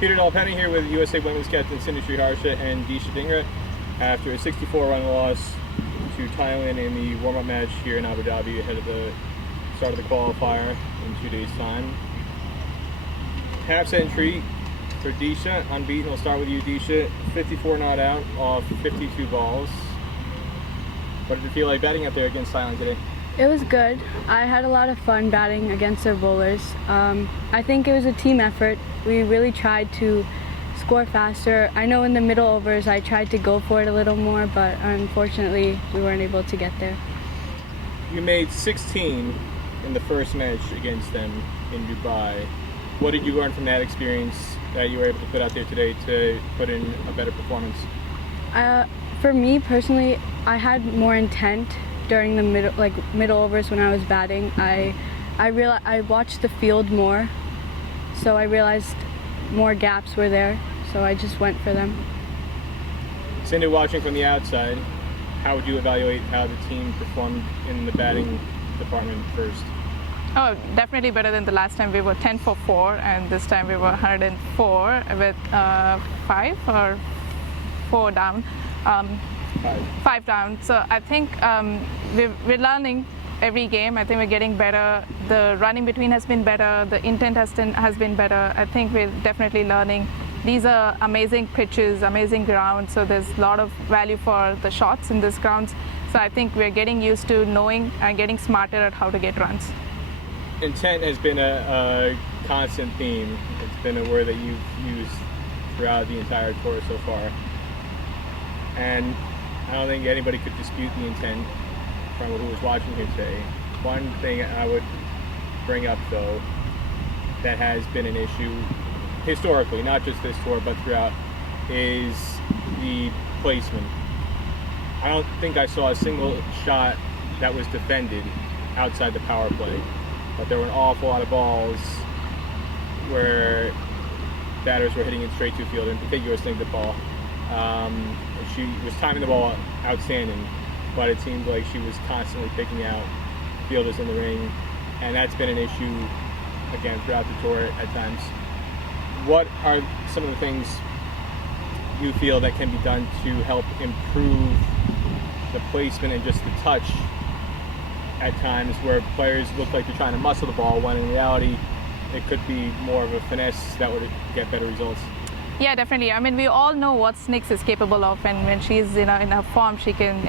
Peter Delpenny here with USA Women's captain Sindhu Sriharsha and Disha Dhingra after a 64-run loss to Thailand in the warm-up match here in Abu Dhabi ahead of the start of the qualifier in 2 days' time. Half century for Disha, unbeaten. We'll start with you, Disha. 54 not out off 52 balls. What did it feel like batting out there against Thailand today? It was good. I had a lot of fun batting against their bowlers. I think it was a team effort. We really tried to score faster. I know in the middle overs I tried to go for it a little more, but unfortunately we weren't able to get there. You made 16 in the first match against them in Dubai. What did you learn from that experience that you were able to put out there today to put in a better performance? For me personally, I had more intent during the middle overs when I was batting. I watched the field more, so I realized more gaps were there, so I just went for them. Sindhu, watching from the outside, how would you evaluate how the team performed in the batting department first? Oh, definitely better than the last time. We were 10 for 4, and this time we were 104 with 5 or 4 down. 5 down. So I think we're learning every game. I think we're getting better. The running between has been better. The intent has been better. I think we're definitely learning. These are amazing pitches, amazing grounds. So there's a lot of value for the shots in this grounds. So I think we're getting used to knowing and getting smarter at how to get runs. Intent has been a constant theme. It's been a word that you've used throughout the entire tour so far. And I don't think anybody could dispute the intent from who was watching here today. One thing I would bring up, though, that has been an issue historically, not just this tour, but throughout, is the placement. I don't think I saw a single shot that was defended outside the power play, but there were an awful lot of balls where batters were hitting it straight to field, in particular the ball. She was timing the ball outstanding, but it seemed like she was constantly picking out fielders in the ring, and that's been an issue, again, throughout the tour at times. What are some of the things you feel that can be done to help improve the placement and just the touch at times where players look like they're trying to muscle the ball, when in reality it could be more of a finesse that would get better results? Yeah, definitely. I mean, we all know what Snix is capable of, and when she's in her form, she can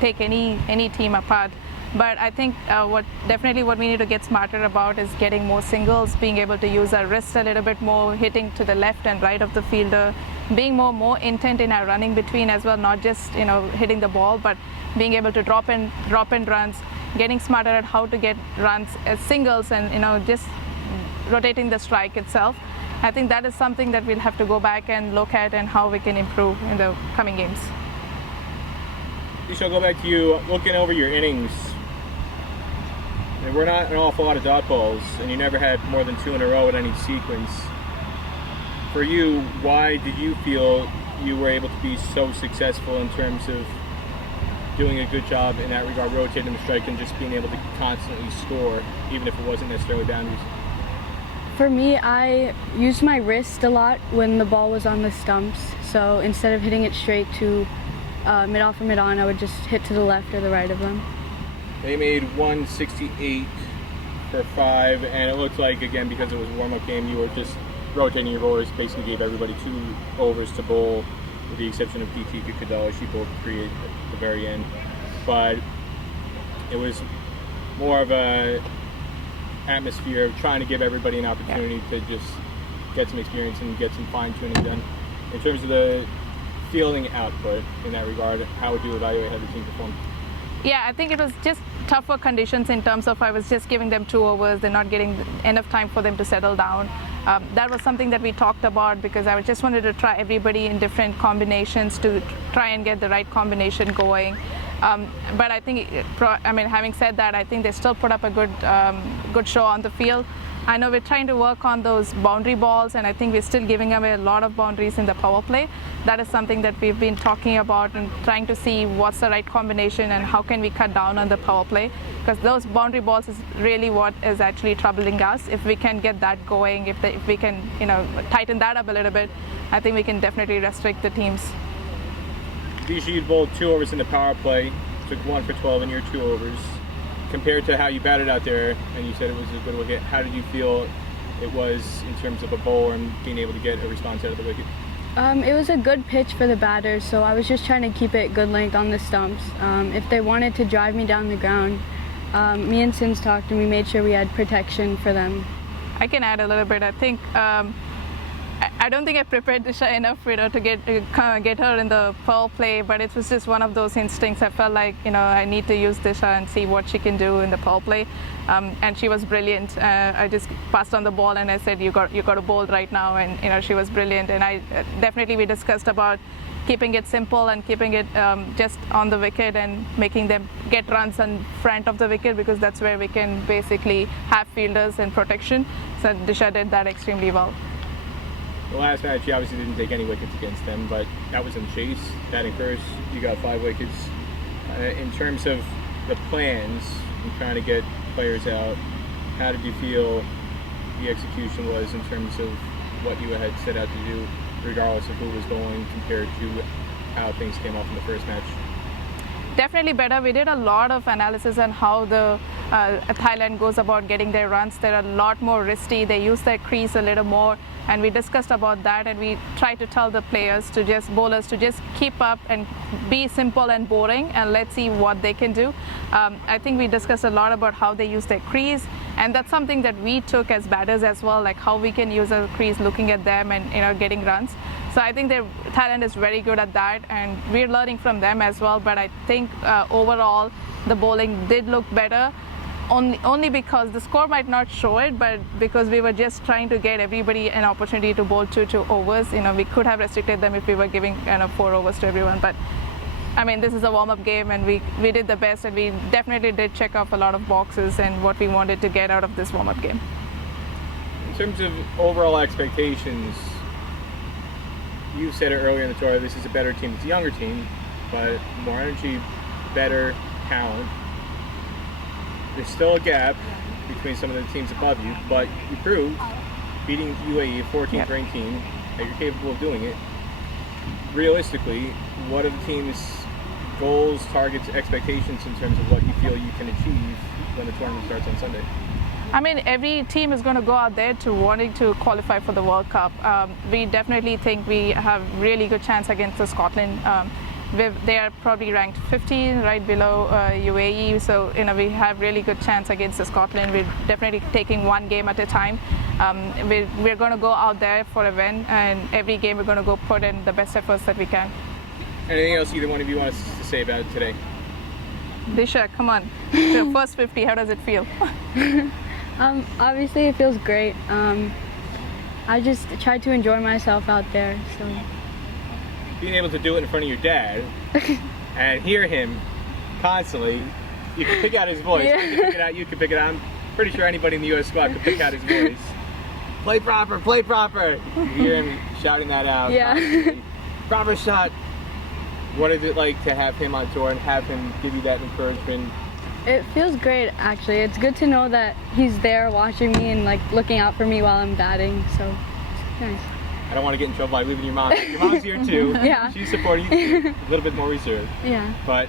take any team apart. But I think what we need to get smarter about is getting more singles, being able to use our wrist a little bit more, hitting to the left and right of the fielder, being more intent in our running between as well, not just hitting the ball, but being able to drop in runs, getting smarter at how to get runs as singles, and just rotating the strike itself. I think that is something that we'll have to go back and look at and how we can improve in the coming games. Disha, I'll go back to you. Looking over your innings, there were not an awful lot of dot balls, and you never had more than 2 in a row in any sequence. For you, why did you feel you were able to be so successful in terms of doing a good job in that regard, rotating the strike and just being able to constantly score, even if it wasn't necessarily boundaries? For me, I used my wrist a lot when the ball was on the stumps. So instead of hitting it straight to mid-off or mid-on, I would just hit to the left or the right of them. They made 168 for 5, and it looked like, again, because it was a warm-up game, you were just rotating your bowlers, basically gave everybody 2 overs to bowl, with the exception of PT Kadala. She bowled 3 at the very end. But it was more of a atmosphere of trying to give everybody an opportunity to just get some experience and get some fine-tuning done. In terms of the fielding output in that regard, how would you evaluate how the team performed? Yeah, I think it was just tougher conditions in terms of I was just giving them 2 overs. They're not getting enough time for them to settle down. That was something that we talked about because I just wanted to try everybody in different combinations to try and get the right combination going. But I think, having said that, I think they still put up a good show on the field. I know we're trying to work on those boundary balls, and I think we're still giving away a lot of boundaries in the power play. That is something that we've been talking about and trying to see what's the right combination and how can we cut down on the power play, because those boundary balls is really what is actually troubling us. If we can get that going, if we can, tighten that up a little bit, I think we can definitely restrict the teams. Disha, you bowled 2 overs in the power play, took 1 for 12 in your 2 overs. Compared to how you batted out there, and you said it was a good wicket, how did you feel it was in terms of a bowler and being able to get a response out of the wicket? It was a good pitch for the batters, so I was just trying to keep it good length on the stumps. If they wanted to drive me down the ground, me and Sins talked and we made sure we had protection for them. I can add a little bit. I think I don't think I prepared Disha enough, to get her in the power play, but it was just one of those instincts. I felt like, I need to use Disha and see what she can do in the power play, and she was brilliant. I just passed on the ball and I said, you got to bowl right now, and she was brilliant. And I definitely, we discussed about keeping it simple and keeping it just on the wicket and making them get runs in front of the wicket, because that's where we can basically have fielders and protection. So Disha did that extremely well. The last match, you obviously didn't take any wickets against them, but that was in chase. Batting first, you got 5 wickets. In terms of the plans and trying to get players out, how did you feel the execution was in terms of what you had set out to do, regardless of who was bowling, compared to how things came off in the first match? Definitely better. We did a lot of analysis on how the Thailand goes about getting their runs. They're a lot more risky. They use their crease a little more, and we discussed about that, and we tried to tell the bowlers to just keep up and be simple and boring, and let's see what they can do. I think we discussed a lot about how they use their crease, and that's something that we took as batters as well, like how we can use our crease, looking at them and getting runs. So I think Thailand is very good at that, and we're learning from them as well. But I think overall the bowling did look better, only because the score might not show it, but because we were just trying to get everybody an opportunity to bowl 2 overs. We could have restricted them if we were giving 4 overs to everyone. But I mean, this is a warm-up game, and we did the best, and we definitely did check off a lot of boxes and what we wanted to get out of this warm-up game. In terms of overall expectations, you said it earlier in the tour, this is a better team. It's a younger team, but more energy, better talent. There's still a gap between some of the teams above you, but you proved, beating UAE, a 14th ranked team, that you're capable of doing it. Realistically, what are the team's goals, targets, expectations in terms of what you feel you can achieve when the tournament starts on Sunday? I mean, every team is going to go out there to wanting to qualify for the World Cup. We definitely think we have really good chance against Scotland. They are probably ranked 15, right below UAE. So we have really good chance against Scotland. We're definitely taking one game at a time. We're going to go out there for a win, and every game we're going to go put in the best efforts that we can. Anything else either one of you wants to say about it today? Disha, come on. The first 50, how does it feel? Obviously it feels great. I just tried to enjoy myself out there. So being able to do it in front of your dad and hear him constantly, you can pick out his voice. Yeah. I can pick it out, you can pick it out. I'm pretty sure anybody in the US squad could pick out his voice. Play proper, play proper. You hear him shouting that out. Yeah. Constantly. Proper shot. What is it like to have him on tour and have him give you that encouragement? it feels great, actually. It's good to know that he's there watching me and like looking out for me while I'm batting. So it's nice. I don't want to get in trouble by leaving your mom. Your mom's here too. Yeah. She's supporting you too. A little bit more reserved. Yeah. But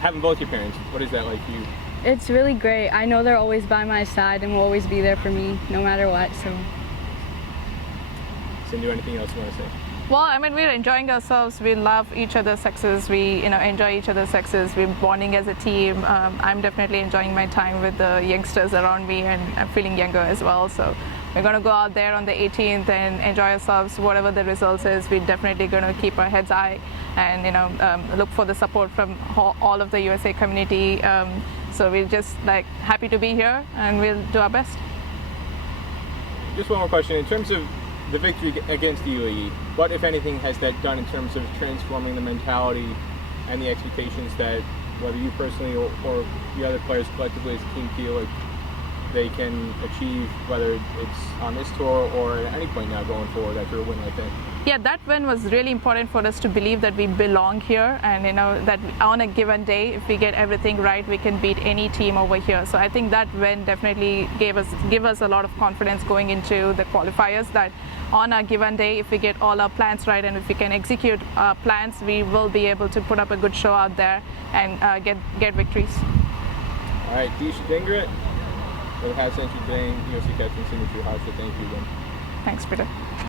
having both your parents, what is that like for you? It's really great. I know they're always by my side and will always be there for me no matter what. So. Sindhu, anything else you want to say? Well, I mean, we're enjoying ourselves. We love each other's success. We, enjoy each other's success. We're bonding as a team. I'm definitely enjoying my time with the youngsters around me, and I'm feeling younger as well. So we're going to go out there on the 18th and enjoy ourselves. Whatever the results is, we're definitely going to keep our heads high and look for the support from all of the USA community. So we're just like happy to be here, and we'll do our best. Just one more question. In terms of the victory against the UAE, what, if anything, has that done in terms of transforming the mentality and the expectations that whether you personally or the other players collectively as a team feel like they can achieve, whether it's on this tour or at any point now going forward after a win like that? Yeah, that win was really important for us to believe that we belong here, and that on a given day, if we get everything right, we can beat any team over here. So I think that win definitely gave us a lot of confidence going into the qualifiers, that on a given day, if we get all our plans right and if we can execute our plans, we will be able to put up a good show out there and get victories. All right, Disha Dhingra, for the half century playing USC captain Sindhu Sriharsha. Thank you again. Thanks, Peter.